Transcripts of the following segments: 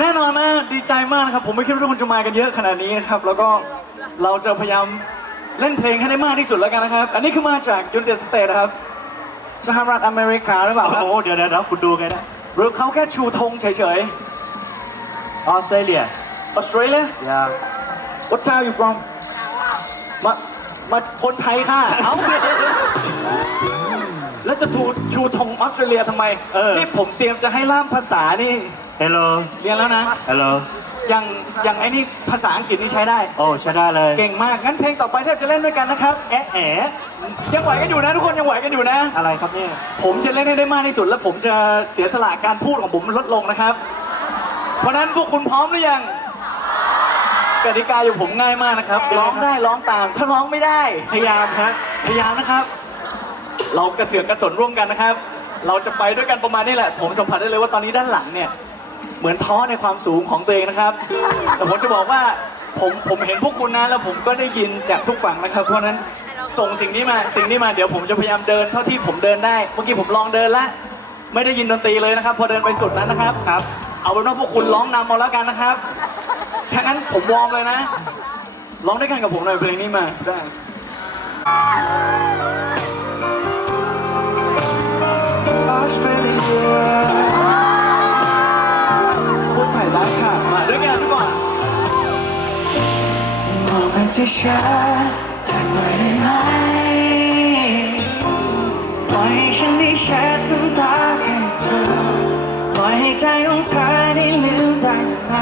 แน่นอนนะดีใจมากนะครับ ผมไม่คิดว่าทุกคนจะมากันเยอะขนาดนี้นะครับ แล้วก็เราจะพยายามเล่นเพลงให้ได้มากที่สุดแล้วกันนะครับ อันนี้คือมาจากยูนเตสเตทนะครับ สหรัฐอเมริกาหรือเปล่าโอ้ครับโหเดี๋ยวเดี๋ยวเดี๋ยวคุณดูไงนะหรือเขาแค่ชูธงเฉยออสเตรเลียๆ Australia ยา What town you from มา มาคนไทยค่ะ เอ้า แล้วจะชูชูธงออสเตรเลียทำไม นี่ผมเตรียมจะให้ล่ามภาษานี่ เฮลโลเรียนแล้วนะฮัลโหลอย่างอย่างไอ้นี่ภาษาอังกฤษนี่ใช้ได้ โอ้ใช้ได้เลย เก่งมาก งั้นเพลงต่อไปถ้าจะเล่นด้วยกันนะครับ แอะแอะยังไหวกันอยู่นะทุกคนยังไหวกันอยู่นะ อะไรครับเนี่ย ผมจะเล่นให้ได้มากที่สุด และผมจะเสียสละการพูดของผมลดลงนะครับ เพราะฉะนั้นพวกคุณพร้อมหรือยัง กติกาอยู่ผมง่ายมากนะครับ ร้องได้ร้องตาม ถ้าร้องไม่ได้ พยายามฮะ พยายามนะครับ เรากระเสือกกระสนร่วมกันนะครับ เราจะไปด้วยกันประมาณนี้แหละ ผมสัมผัสได้เลยว่าตอนนี้ด้านหลังเนี่ย เหมือนท้อในความสูงของตัวเองนะครับ แต่ผมจะบอกว่าผมผมเห็นพวกคุณนะแล้วผมก็ได้ยินจากทุกฝั่งนะครับ เพราะฉะนั้นส่งสิ่งนี้มาสิ่งนี้มาเดี๋ยวผมจะพยายามเดินเท่าที่ผมเดินได้ เมื่อกี้ผมลองเดินละไม่ได้ยินดนตรีเลยนะครับ พอเดินไปสุดนั้นนะครับครับ เอาเป็นว่าพวกคุณร้องนำเอาแล้วกันนะครับถ้างั้นผมวอร์มเลยนะร้องด้วยกันกับผมหน่อยเพลงนี้มาได้ มองมาที่ฉันสักหน่อยได้ไหมปล่อยให้ฉันได้เช็ดน้ำตาให้เธอปล่อยให้ใจของเธอได้ลืมได้ไหม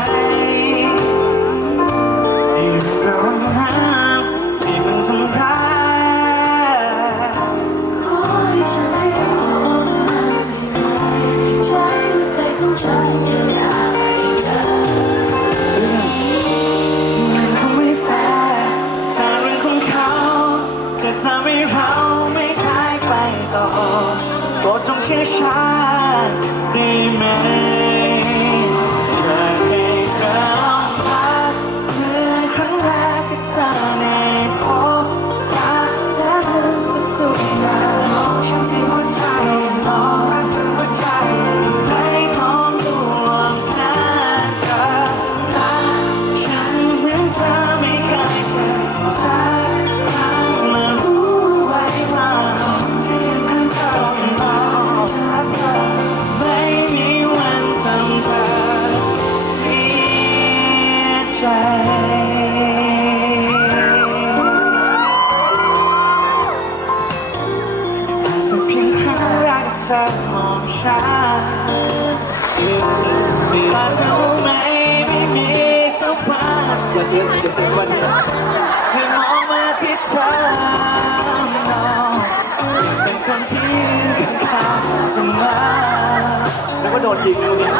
เธอมองฉันตาเธอรู้ไหมไม่มีสักวันอย่าเสียอย่าเสียสักวันนี้ให้มองมาที่เธอเป็นคนที่ยืนข้างๆเสมอแล้วก็โดนยิงเลยเนี่ย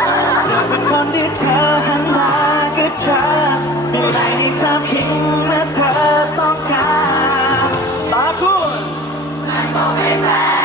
จะเป็นคนที่เธอหันมาก็เจอมีอะไรให้เธอพิงเมื่อเธอต้องการตาคุณทุ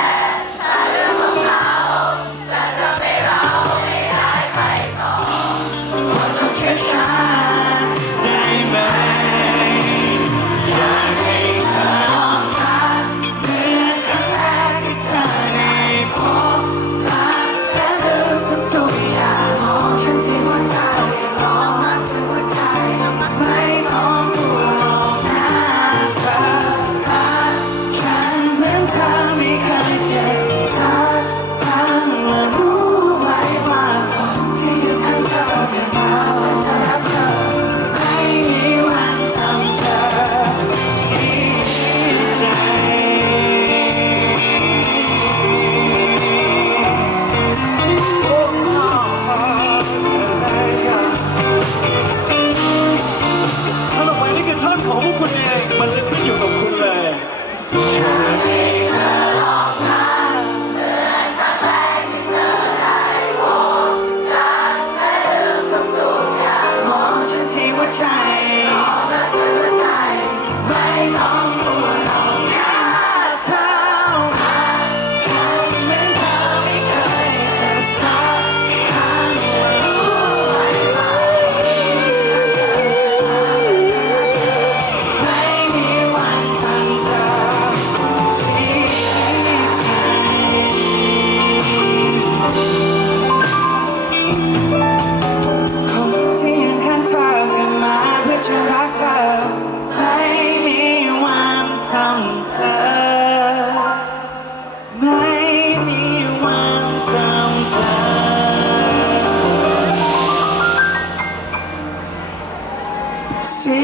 เสี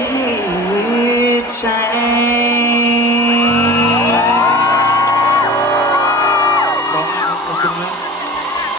ยใจ